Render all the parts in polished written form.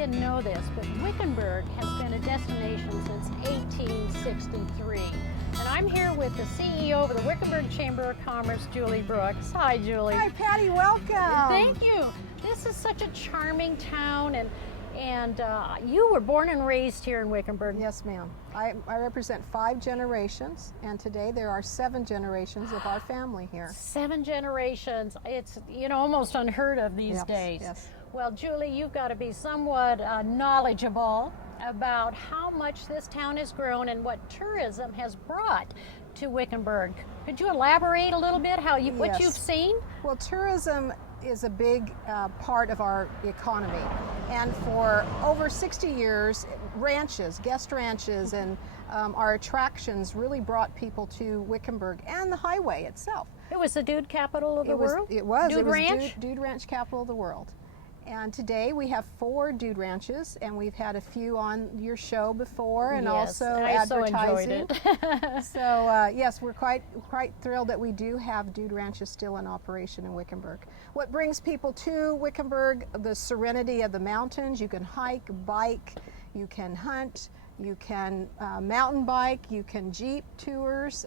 didn't know this, but Wickenburg has been a destination since 1863. And I'm here with the CEO of the Wickenburg Chamber of Commerce, Julie Brooks. Hi, Julie. Hi, Patty. Welcome. Thank you. This is such a charming town, and you were born and raised here in Wickenburg. Yes, ma'am. I represent 5 generations, and today there are 7 generations of our family here. 7 generations. It's, almost unheard of these days. Yes. Well, Julie, you've got to be somewhat knowledgeable about how much this town has grown and what tourism has brought to Wickenburg. Could you elaborate a little bit what you've seen? Well, tourism is a big part of our economy, and for over 60 years, guest ranches, and our attractions really brought people to Wickenburg and the highway itself. It was the dude capital of the world? It was. Dude Ranch? Dude Ranch capital of the world. And today we have 4 dude ranches, and we've had a few on your show before, and yes, also I advertising. so enjoyed it. So yes, we're quite thrilled that we do have dude ranches still in operation in Wickenburg. What brings people to Wickenburg? The serenity of the mountains. You can hike, bike, you can hunt, you can mountain bike, you can jeep tours,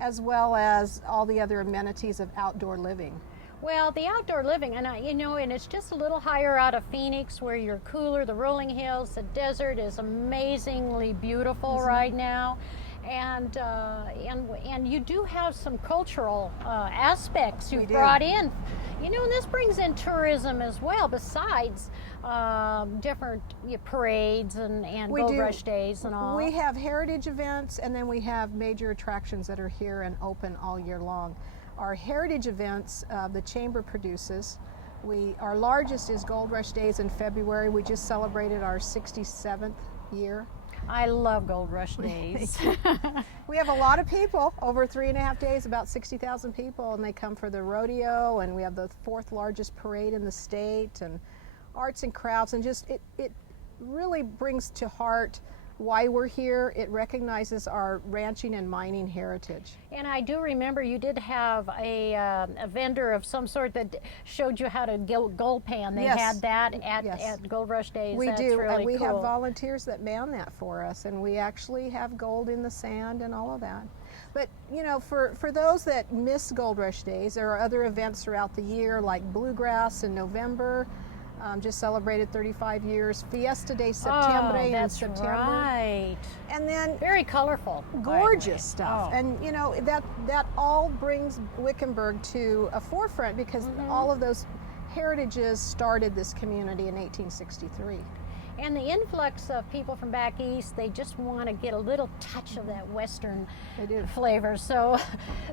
as well as all the other amenities of outdoor living. Well, the outdoor living, and and it's just a little higher out of Phoenix, where you're cooler. The rolling hills, the desert is amazingly beautiful right now, and you do have some cultural aspects you've brought in. And this brings in tourism as well, besides different parades and Gold Rush days and all. We have heritage events, and then we have major attractions that are here and open all year long. Our heritage events, the Chamber produces. Our largest is Gold Rush Days in February. We just celebrated our 67th year. I love Gold Rush Days. We have a lot of people, over 3.5 days, about 60,000 people, and they come for the rodeo, and we have the 4th largest parade in the state, and arts and crafts, and just it really brings to heart why we're here. It recognizes our ranching and mining heritage. And I do remember you did have a vendor of some sort that showed you how to gold pan. They had that at Gold Rush Days. We That's do, really and we cool. have volunteers that man that for us, and we actually have gold in the sand and all of that. But for those that miss Gold Rush Days, there are other events throughout the year, like Bluegrass in November. Just celebrated 35 years. Fiesta de Septiembre in September. Right. And then very colorful, gorgeous stuff. Oh. And that all brings Wickenburg to a forefront, because all of those heritages started this community in 1863. And the influx of people from back east, they just want to get a little touch of that Western flavor. So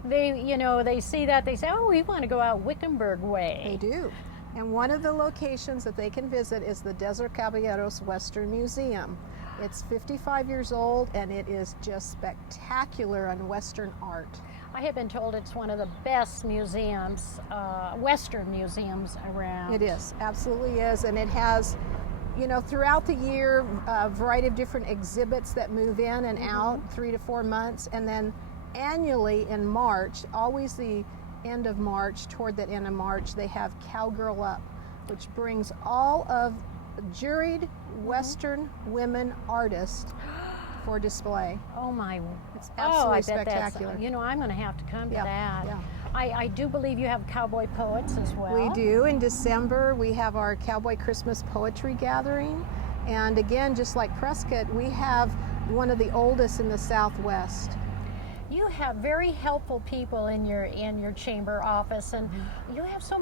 they see that, they say, oh, we want to go out Wickenburg way. They do. And one of the locations that they can visit is the Desert Caballeros Western Museum. It's 55 years old, and it is just spectacular on Western art. I have been told it's one of the best museums, Western museums around. It is, absolutely is, and it has, throughout the year, a variety of different exhibits that move in and out, 3 to 4 months, and then annually in March, always the end of March, toward that end of March, they have Cowgirl Up, which brings all of juried Western women artists for display. Oh my! It's absolutely I bet spectacular. I'm going to have to come to that. Yeah. I do believe you have cowboy poets as well. We do. In December, we have our Cowboy Christmas Poetry Gathering, and again, just like Prescott, we have one of the oldest in the Southwest. You have very helpful people in your chamber office, and you have so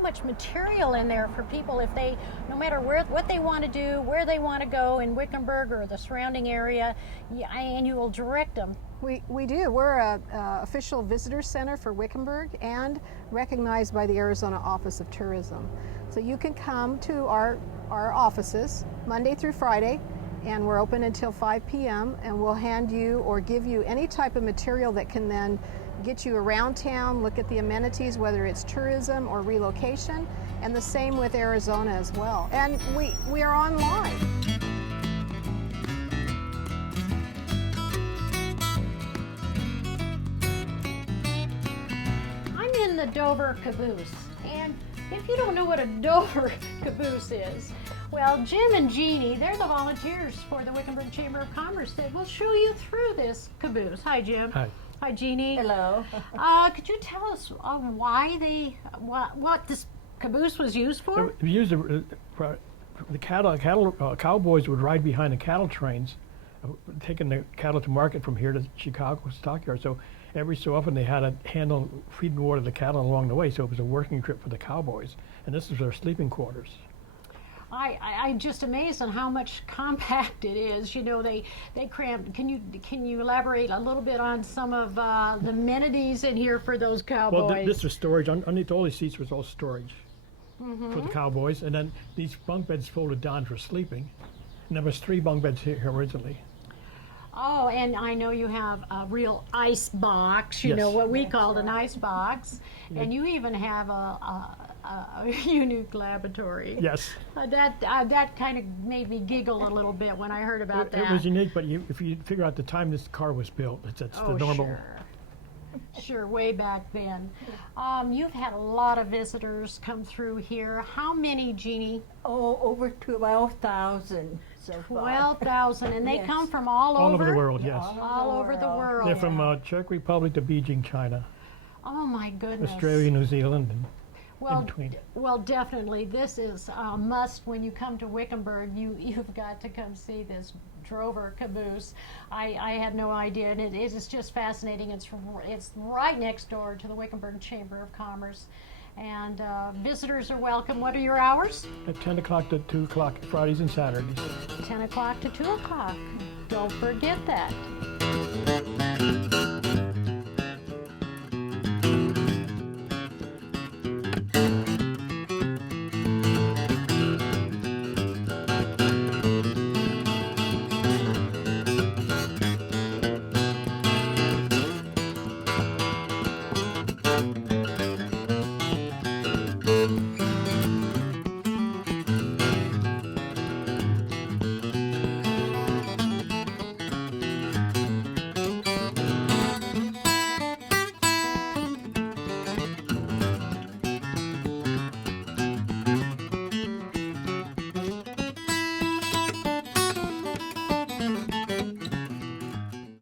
much material in there for people, if they, no matter what they want to do, where they want to go in Wickenburg or the surrounding area, and you will direct them. We do. We're a official visitor center for Wickenburg and recognized by the Arizona Office of Tourism. So you can come to our offices Monday through Friday, and we're open until 5 p.m. and we'll hand you or give you any type of material that can then get you around town, look at the amenities, whether it's tourism or relocation, and the same with Arizona as well. And we are online. I'm in the Dover caboose, and if you don't know what a Dover caboose is, Well, Jim and Jeannie, they're the volunteers for the Wickenburg Chamber of Commerce that will show you through this caboose. Hi, Jim. Hi. Hi, Jeannie. Hello. Could you tell us what this caboose was used for? We used for the cowboys would ride behind the cattle trains, taking the cattle to market from here to Chicago stockyard. So every so often they had a handle feed and water the cattle along the way. So it was a working trip for the cowboys, and this was their sleeping quarters. I'm just amazed on how much compact it is. You know, they crammed. Can you elaborate a little bit on some of the amenities in here for those cowboys? Well, this was storage. Underneath all these seats was all storage for the cowboys, and then these bunk beds folded down for sleeping. And there was 3 bunk beds here originally. Oh, and I know you have a real ice box. You Yes. know what we called an ice box, and you even have a unique laboratory. Yes. That kind of made me giggle a little bit when I heard about that. It was unique, but if you figure out the time this car was built, it's Oh, the normal. Sure, way back then. You've had a lot of visitors come through here. How many, Jeannie? Oh, over 12,000 so far. 12,000, and they Yes. come from all All over the world, yes. All over the world. They're from Czech Republic to Beijing, China, Oh my goodness. Australia, New Zealand, and Well, in between. well, definitely. This is a must when you come to Wickenburg. You've got to come see this drover caboose. I had no idea, and it is just fascinating. It's right next door to the Wickenburg Chamber of Commerce, and visitors are welcome. What are your hours? At 10 o'clock to 2 o'clock, Fridays and Saturdays. 10 o'clock to 2 o'clock. Don't forget that.